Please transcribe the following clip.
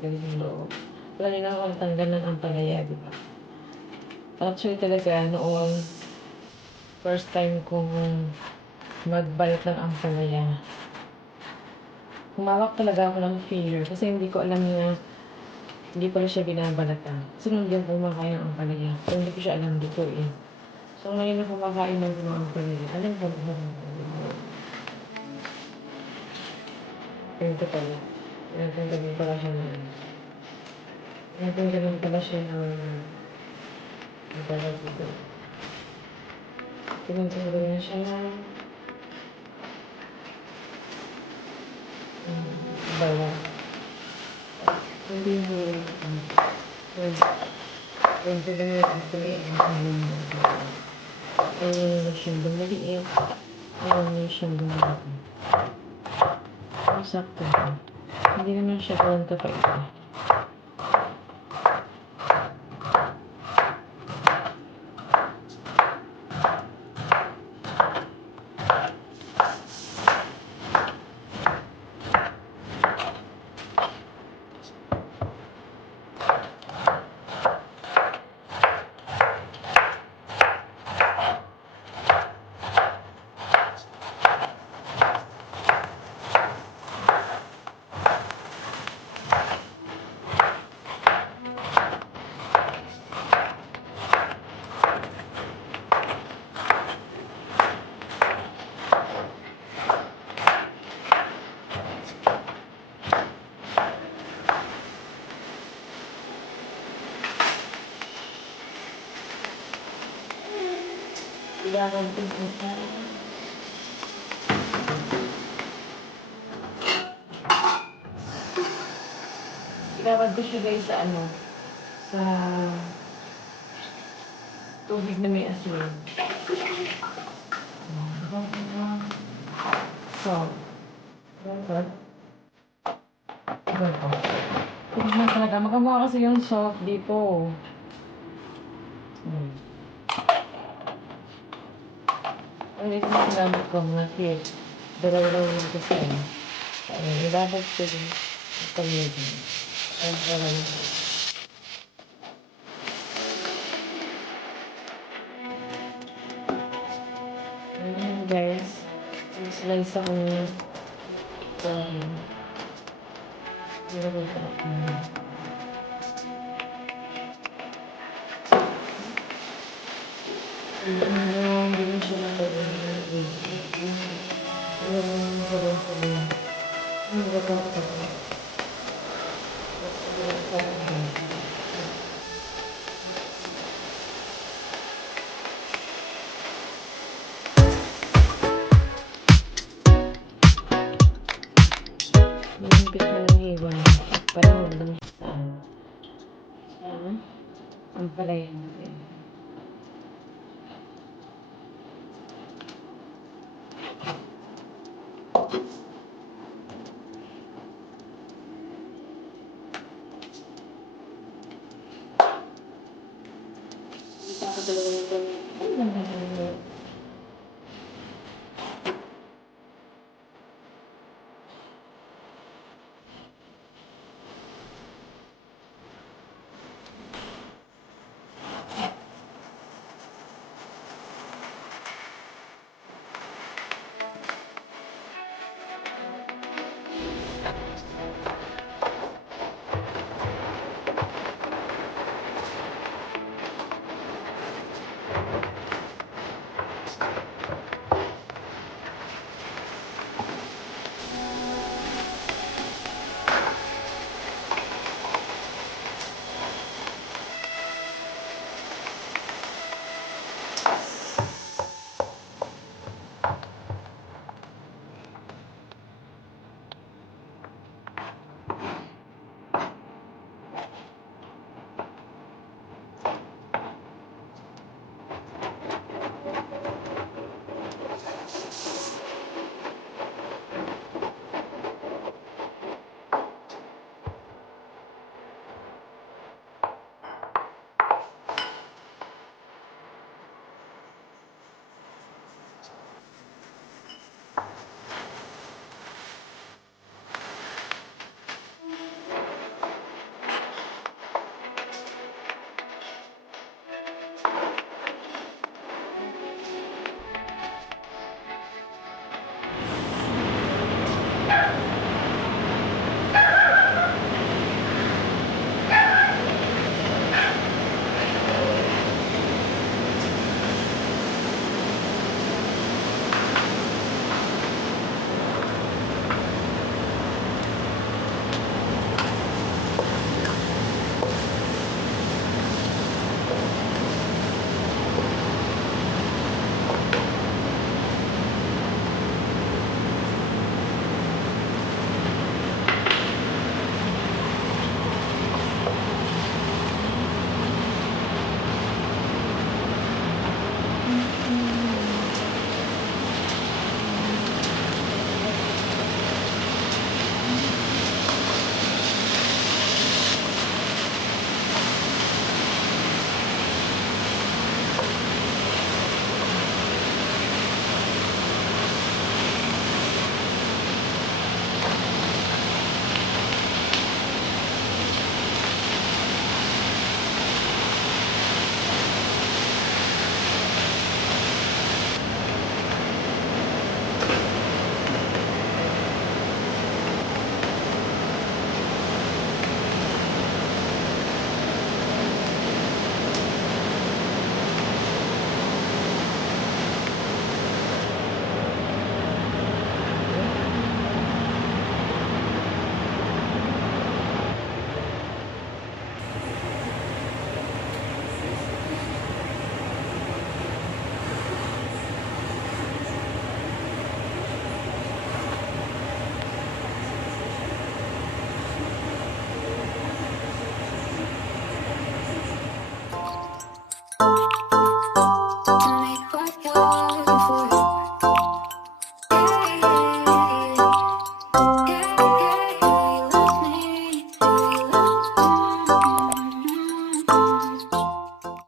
ganun yung loob. Wala rin akong tanggal ng ampalaya, di ba? Actually talaga, noong first time kong magbalot ng ampalaya, humawak talaga ako ng filler kasi hindi ko alam na hindi pala siya binabalatan. Kasi nung diyan kumakain ng ampalaya, so hindi ko siya alam dito eh. So ngayon na kumakain ng mga ampalaya, alam ko na ganito pala. Tinatanggalin pala siya ng tinatanggalin pala siya ng ang tawag dito. Tinatanggalin siya ng bala. Hindi mo ganito lang yung ampalaya. Ayaw na siyang bumaliit. Ayaw na siyang bumaliit. Sakto. Hindi naman siya gawang kapait. Kailangan pinunta. Ilawad ko siya guys sa sa tubig na may asin. So, ganito. Tignan talaga. Makamukha kasi yung salt dito. Ang ito na sinamit ko mga cake. Dalaw-law yung kasi. Ilabag ko din. Ito yun. Ang parang. Ayan guys. Slice ako ng nilagay ko. Hindi mo siya natagin. Mahimpit na ng hiwa. Parang huwag lang siya sa ang palaya natin. Ako talaga yung